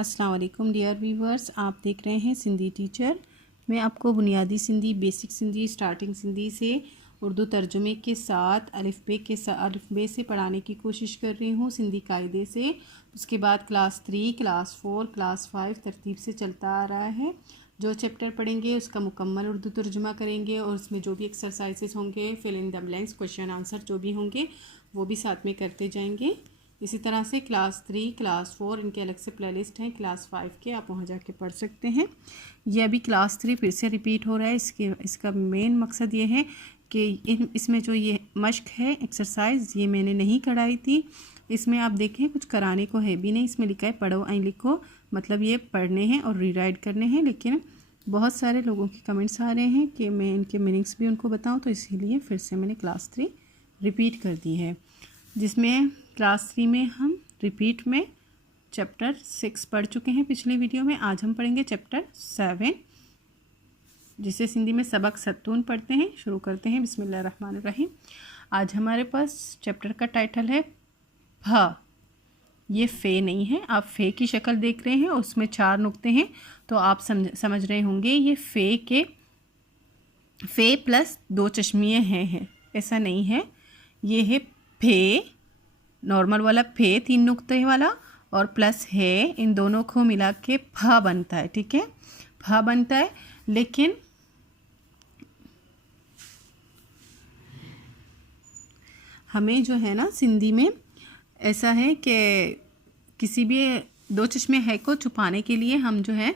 अस्सलाम वालेकुम dear viewers, आप देख रहे हैं सिंधी टीचर। मैं आपको बुनियादी सिंधी, बेसिक सिंधी, स्टार्टिंग सिंधी से उर्दू तर्जुमे के साथ अलिफ बे से पढ़ाने की कोशिश कर रही हूँ सिंधी कायदे से। उसके बाद क्लास 3, क्लास 4, क्लास 5 तरतीब से चलता आ रहा है। जो चैप्टर पढ़ेंगे उसका मुकम्मल उर्दू तर्जुमा करेंगे और उसमें जो भी एक्सरसाइजेस होंगे, fill in the blanks, question answer जो भी होंगे वो भी साथ में करते जाएंगे। इसी तरह से क्लास 3, क्लास 4 इनके अलग से प्लेलिस्ट हैं। क्लास 5 के आप वहाँ जाके पढ़ सकते हैं। ये अभी क्लास 3 फिर से रिपीट हो रहा है। इसका मेन मकसद ये है कि इसमें जो ये मश्क है, एक्सरसाइज, ये मैंने नहीं कराई थी। इसमें आप देखें कुछ कराने को है भी नहीं। इसमें लिखा है पढ़ो आई लिखो, मतलब ये पढ़ने हैं और रीराइट करने हैं। लेकिन बहुत सारे लोगों के कमेंट्स आ रहे हैं कि मैं इनके मीनिंग्स भी उनको बताऊं, तो इसीलिए फिर से मैंने क्लास 3 रिपीट कर दी है। जिसमें क्लास 3 में हम रिपीट में चैप्टर 6 पढ़ चुके हैं पिछले वीडियो में। आज हम पढ़ेंगे चैप्टर 7, जिसे सिंधी में सबक सत्तून पढ़ते हैं। शुरू करते हैं, बिस्मिल्लाहिर्रहमानिर्रहीम। आज हमारे पास चैप्टर का टाइटल है फ। ये फ़े नहीं है, आप फ़े की शक्ल देख रहे हैं और उसमें 4 नुक्ते हैं, तो आप समझ रहे होंगे ये फ़े प्लस 2 चश्मिए हैं। ऐसा नहीं है, ये है फे, नॉर्मल वाला फे 3 नुक्ते वाला, और प्लस है, इन दोनों को मिला के फ बनता है। ठीक है, फ बनता है। लेकिन हमें जो है ना सिंधी में ऐसा है कि किसी भी 2 चश्मे है को छुपाने के लिए हम जो है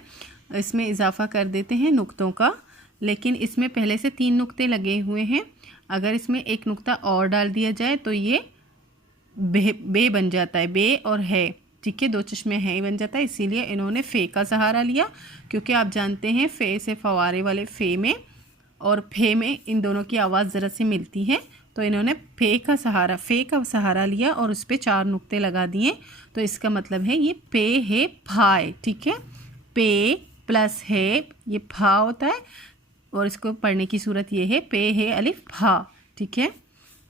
इसमें इजाफा कर देते हैं नुक्तों का। लेकिन इसमें पहले से 3 नुक्ते लगे हुए हैं। अगर इसमें एक नुक्ता और डाल दिया जाए तो ये बे बन जाता है, बे और है। ठीक है, 2 चश्मे है बन जाता है। इसीलिए इन्होंने फ़े का सहारा लिया, क्योंकि आप जानते हैं फ़े से फवारे वाले फ़े में और फे में इन दोनों की आवाज़ ज़रा से मिलती है, तो इन्होंने फ़े का सहारा लिया और उस पर 4 नुक्ते लगा दिए। तो इसका मतलब है ये पे है फाए। ठीक है, पे प्लस है, ये फा होता है, और इसको पढ़ने की सूरत ये है पे है अलिफ फा। ठीक है,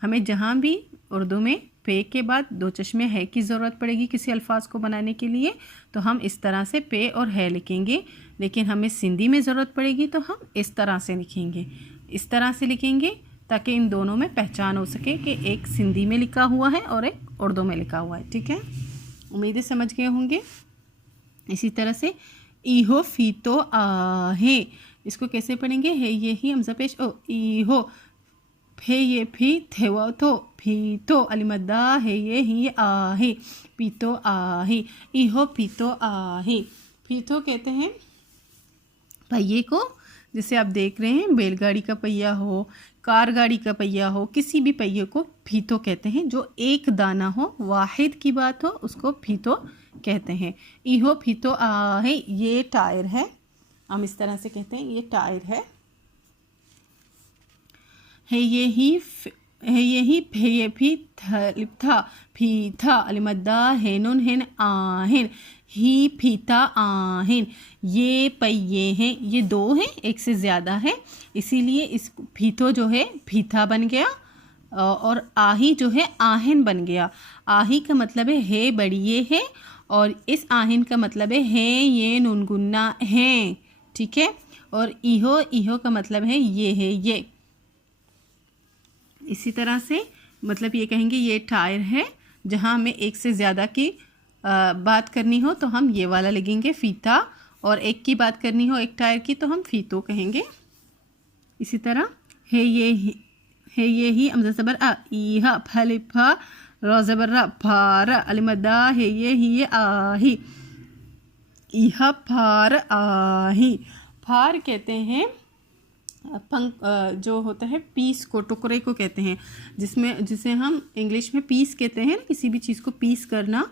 हमें जहाँ भी उर्दू में पे के बाद 2 चश्मे है की ज़रूरत पड़ेगी किसी अल्फाज को बनाने के लिए, तो हम इस तरह से पे और है लिखेंगे। लेकिन हमें सिंधी में ज़रूरत पड़ेगी तो हम इस तरह से लिखेंगे, इस तरह से लिखेंगे, ताकि इन दोनों में पहचान हो सके कि एक सिंधी में लिखा हुआ है और एक उर्दू में लिखा हुआ है। ठीक है, उम्मीद है समझ गए होंगे। इसी तरह से ईहो फीतो आहे, इसको कैसे पढ़ेंगे? है ये ही हमजा पेश ओ, ईहो फे ये फी थेवा तो फीतो अलिमद्दा है ये ही आहे, पीतो आहे, ईहो पीतो आहे। फीतो कहते हैं पहिए को, जिसे आप देख रहे हैं बैलगाड़ी का पहिया हो, कार गाड़ी का पहिया हो, किसी भी पहिए को फीतो कहते हैं। जो एक दाना हो, वाहिद की बात हो, उसको फीतो कहते हैं। ईहो फीतो आहे, ये टायर है, हम इस तरह से कहते हैं ये टायर है ये फे फी था फीथा अलिमद्दा हेनुन हेन आहेन, ही फीता आहेन। ये पहिए हैं, ये 2 हैं, एक से ज़्यादा है, इसीलिए इस फीतो जो है फीथा बन गया, और आही जो है आहेन बन गया। आही का मतलब है बड़िए है, और इस आहेन का मतलब है ये नुनगुन्ना है। ठीक है, और ईहो का मतलब है ये है ये। इसी तरह से मतलब ये कहेंगे ये टायर है। जहाँ हमें एक से ज़्यादा की बात करनी हो तो हम ये वाला लिखेंगे फ़ीता, और एक की बात करनी हो एक टायर की तो हम फ़ीतो कहेंगे। इसी तरह है ये ही अमज़ा ज़बर आ, ईहा फलिफा रोज़बर फार अलिमदा है ये ही आही, ईहा फार आही। फार कहते हैं जो होता है पीस को, टुकड़े को कहते हैं, जिसे हम इंग्लिश में पीस कहते हैं। किसी भी चीज़ को पीस करना,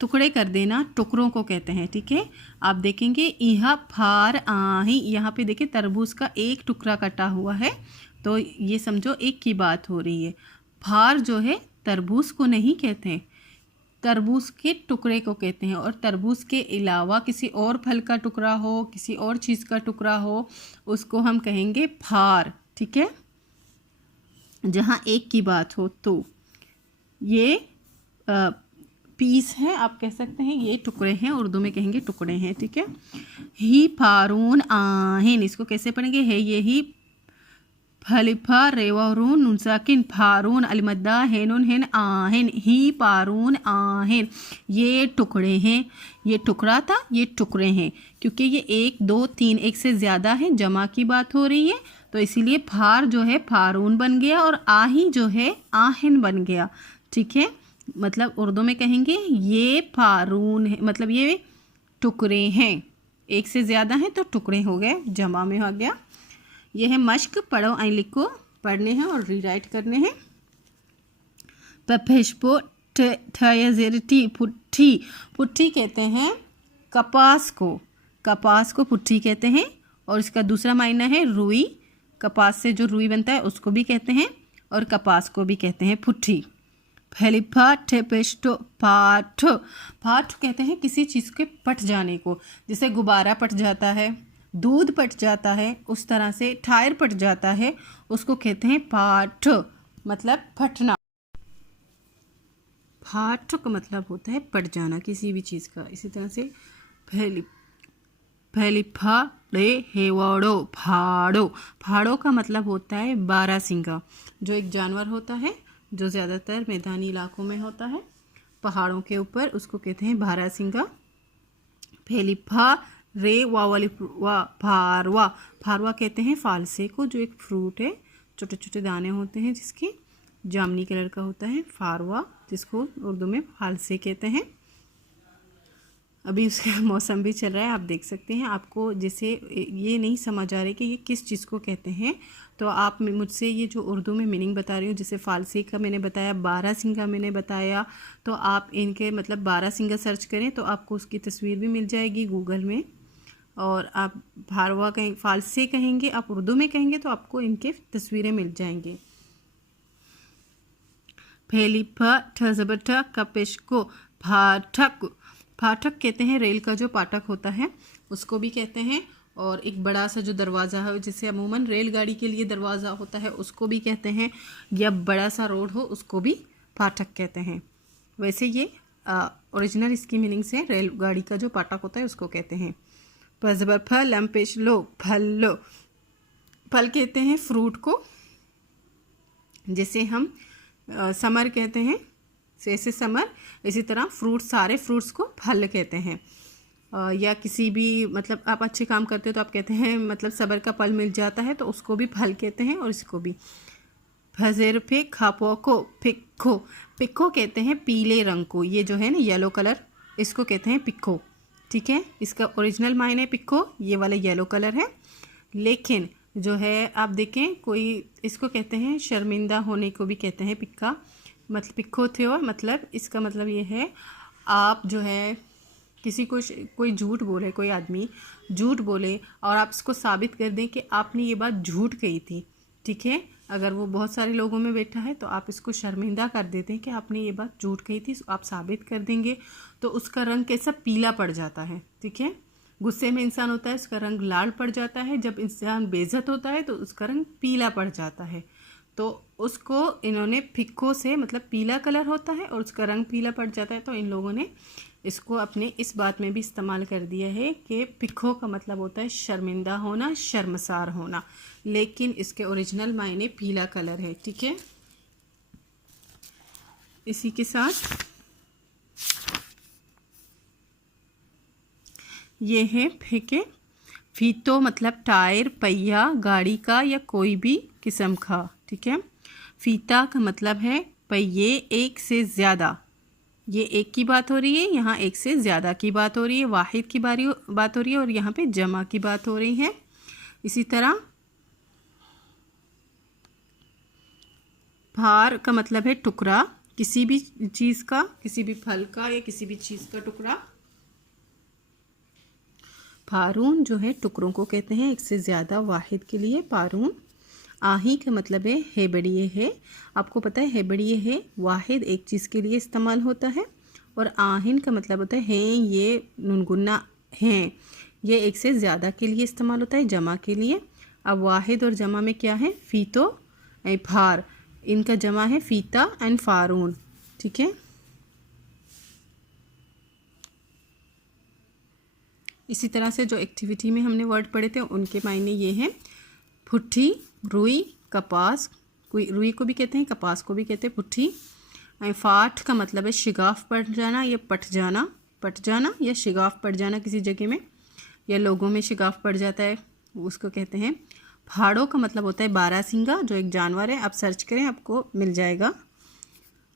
टुकड़े कर देना, टुकड़ों को कहते हैं। ठीक है, आप देखेंगे इहा फार आही, यहाँ पे देखिए तरबूज का एक टुकड़ा कटा हुआ है, तो ये समझो एक की बात हो रही है। फार जो है तरबूज को नहीं कहते, तरबूज के टुकड़े को कहते हैं। और तरबूज के अलावा किसी और फल का टुकड़ा हो, किसी और चीज़ का टुकड़ा हो, उसको हम कहेंगे फार। ठीक है, जहाँ एक की बात हो। तो ये पीस हैं, आप कह सकते हैं ये टुकड़े हैं, उर्दू में कहेंगे टुकड़े हैं, ठीक है। ही फारून आहिन, इसको कैसे पढ़ेंगे, है ये ही फलिफा रेवरून नून साकिन फारून अलमद्दा हेनुन हेन आहेन ही पारून आहेन, ये टुकड़े हैं, ये टुकड़ा था, ये टुकड़े हैं, क्योंकि ये 1 2 3 एक से ज़्यादा है, जमा की बात हो रही है, तो इसीलिए फार जो है फारून बन गया और आही जो है आहेन बन गया, ठीक है। मतलब उर्दू में कहेंगे ये फारून है, मतलब ये टुकड़े हैं, एक से ज़्यादा हैं तो टुकड़े हो गए, जमा में हो गया। ये है मश्क, पढ़ो आई लिखो, पढ़ने हैं और रीराइट करने हैं। पफेशपो ठयजरटी पुट्ठी, पुट्ठी कहते हैं कपास को, कपास को पुट्ठी कहते हैं, और इसका दूसरा मायना है रुई, कपास से जो रुई बनता है उसको भी कहते हैं और कपास को भी कहते हैं पुट्ठी। फेलिफा ठेपेस्टो पाठ, पाठ कहते हैं किसी चीज़ के पट जाने को, जैसे गुब्बारा पट जाता है, दूध पट जाता है, उस तरह से टायर पट जाता है, उसको कहते हैं पाठ, मतलब फटना। फाठ का मतलब होता है पट जाना किसी भी चीज़ का। इसी तरह से फैलिफा रे हेवाड़ो फाड़ो, फाड़ो का मतलब होता है बारहसिंगा, जो एक जानवर होता है जो ज़्यादातर मैदानी इलाकों में होता है, पहाड़ों के ऊपर, उसको कहते हैं बारहसिंगा। फेलिफा रे वावलिफा फारवा, फारवा कहते हैं फालसे को, जो एक फ्रूट है, छोटे छोटे दाने होते हैं जिसके, जामुनी कलर का होता है, फारवा, जिसको उर्दू में फालसे कहते हैं। अभी उसका मौसम भी चल रहा है, आप देख सकते हैं। आपको जैसे ये नहीं समझ आ रही कि ये किस चीज़ को कहते हैं, तो आप मुझसे ये जो उर्दू में मीनिंग बता रही हूँ, जैसे फालसे का मैंने बताया, बारहसिंगा मैंने बताया, तो आप इनके मतलब बारहसिंगा सर्च करें तो आपको उसकी तस्वीर भी मिल जाएगी गूगल में। और आप फारवा कहें, फालसे कहेंगे, आप उर्दू में कहेंगे तो आपको इनके तस्वीरें मिल जाएंगी। फेलिफा ठजबटा कपेशको फाटक, फाटक कहते हैं रेल का जो फाटक होता है उसको भी कहते हैं, और एक बड़ा सा जो दरवाज़ा है जिसे अमूमन रेलगाड़ी के लिए दरवाज़ा होता है उसको भी कहते हैं, या बड़ा सा रोड हो उसको भी फाटक कहते हैं। वैसे ये ओरिजिनल इसकी मीनिंग से रेलगाड़ी का जो फाटक होता है उसको कहते हैं। पजबर फल लम्पेश लो फल लो, फल कहते हैं फ्रूट को, जैसे हम समर कहते हैं, जैसे समर, इसी तरह फ्रूट, सारे फ्रूट्स को फल कहते हैं। या किसी भी मतलब आप अच्छे काम करते हो तो आप कहते हैं मतलब सबर का फल मिल जाता है, तो उसको भी फल कहते हैं, और इसको भी। फजेर पे खापो को पिक्को, पिक्को कहते हैं पीले रंग को, ये जो है ना येलो कलर, इसको कहते हैं पिक्को, ठीक है। इसका ओरिजिनल मायने पिक्को ये वाला येलो कलर है, लेकिन जो है आप देखें कोई इसको कहते हैं शर्मिंदा होने को भी कहते हैं पिक्का, मतलब पिक्को थे, और मतलब इसका मतलब ये है आप जो है किसी को कोई झूठ बोले, कोई आदमी झूठ बोले और आप इसको साबित कर दें कि आपने ये बात झूठ कही थी, ठीक है। अगर वो बहुत सारे लोगों में बैठा है तो आप इसको शर्मिंदा कर देते हैं कि आपने ये बात झूठ कही थी, आप साबित कर देंगे, तो उसका रंग कैसा पीला पड़ जाता है, ठीक है। गुस्से में इंसान होता है उसका रंग लाल पड़ जाता है, जब इंसान बेइज्जत होता है तो उसका रंग पीला पड़ जाता है, तो उसको इन्होंने फिक्को से मतलब पीला कलर होता है और उसका रंग पीला पड़ जाता है, तो इन लोगों ने इसको अपने इस बात में भी इस्तेमाल कर दिया है कि फिक्को का मतलब होता है शर्मिंदा होना, शर्मसार होना, लेकिन इसके ओरिजिनल मायने पीला कलर है, ठीक है। इसी के साथ ये है फेंके, फीतो मतलब टायर, पहिया, गाड़ी का या कोई भी किस्म का, ठीक है। फीता का मतलब है पहिए, एक से ज़्यादा, ये एक की बात हो रही है, यहाँ एक से ज़्यादा की बात हो रही है, वाहिद की बात हो रही है, और यहाँ पे जमा की बात हो रही है। इसी तरह फार का मतलब है टुकड़ा, किसी भी चीज़ का, किसी भी फल का या किसी भी चीज़ का टुकड़ा। फारून जो है टुकड़ों को कहते हैं, एक से ज़्यादा वाहिद के लिए फारून। आही का मतलब है बड़िए है, आपको पता है बड़िए है वाहिद एक चीज़ के लिए इस्तेमाल होता है, और आहिन का मतलब होता है ये नुनगुन्ना हैं, ये एक से ज़्यादा के लिए इस्तेमाल होता है, जमा के लिए। अब वाहिद और जमा में क्या है, फीतो फार, इनका जमा है फीता एंड फारून, ठीक है। इसी तरह से जो एक्टिविटी में हमने वर्ड पढ़े थे उनके मायने ये हैं। पुट्ठी, रुई, कपास, कोई रुई को भी कहते हैं, कपास को भी कहते हैं पुट्ठी। फाट का मतलब है शिगाफ पड़ जाना या पट जाना या शिगाफ पड़ जाना किसी जगह में, या लोगों में शिगाफ पड़ जाता है, उसको कहते हैं। फाड़ो का मतलब होता है बारहसिंगा, जो एक जानवर है, आप सर्च करें आपको मिल जाएगा।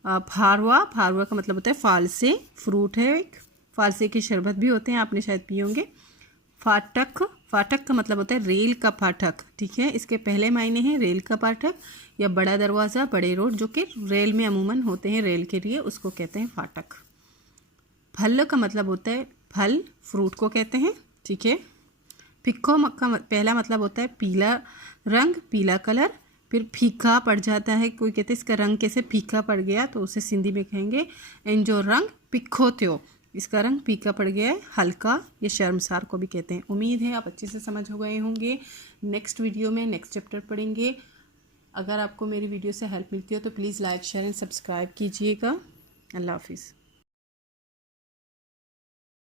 फारवा का मतलब होता है फालसे, फ्रूट है एक, फालसे के शरबत भी होते हैं, आपने शायद पिए होंगे। फाटक का मतलब होता है रेल का फाटक, ठीक है। इसके पहले मायने हैं रेल का फाटक या बड़ा दरवाज़ा, बड़े रोड जो कि रेल में अमूमन होते हैं रेल के लिए, उसको कहते हैं फाटक। फल का मतलब होता है फल, फ्रूट को कहते हैं, ठीक है। फिक्को का पहला मतलब होता है पीला रंग, पीला कलर। फिर फीका पड़ जाता है, कोई कहते हैं इसका रंग कैसे फीका पड़ गया, तो उसे सिंधी में कहेंगे एन जो रंग पिखो थियो, इसका रंग फीका पड़ गया है। हल्का या शर्मसार को भी कहते हैं। उम्मीद है आप अच्छे से समझ हो गए होंगे। नेक्स्ट वीडियो में नेक्स्ट चैप्टर पढ़ेंगे। अगर आपको मेरी वीडियो से हेल्प मिलती हो तो please like, share and subscribe कीजिएगा। अल्लाह हाफिज़।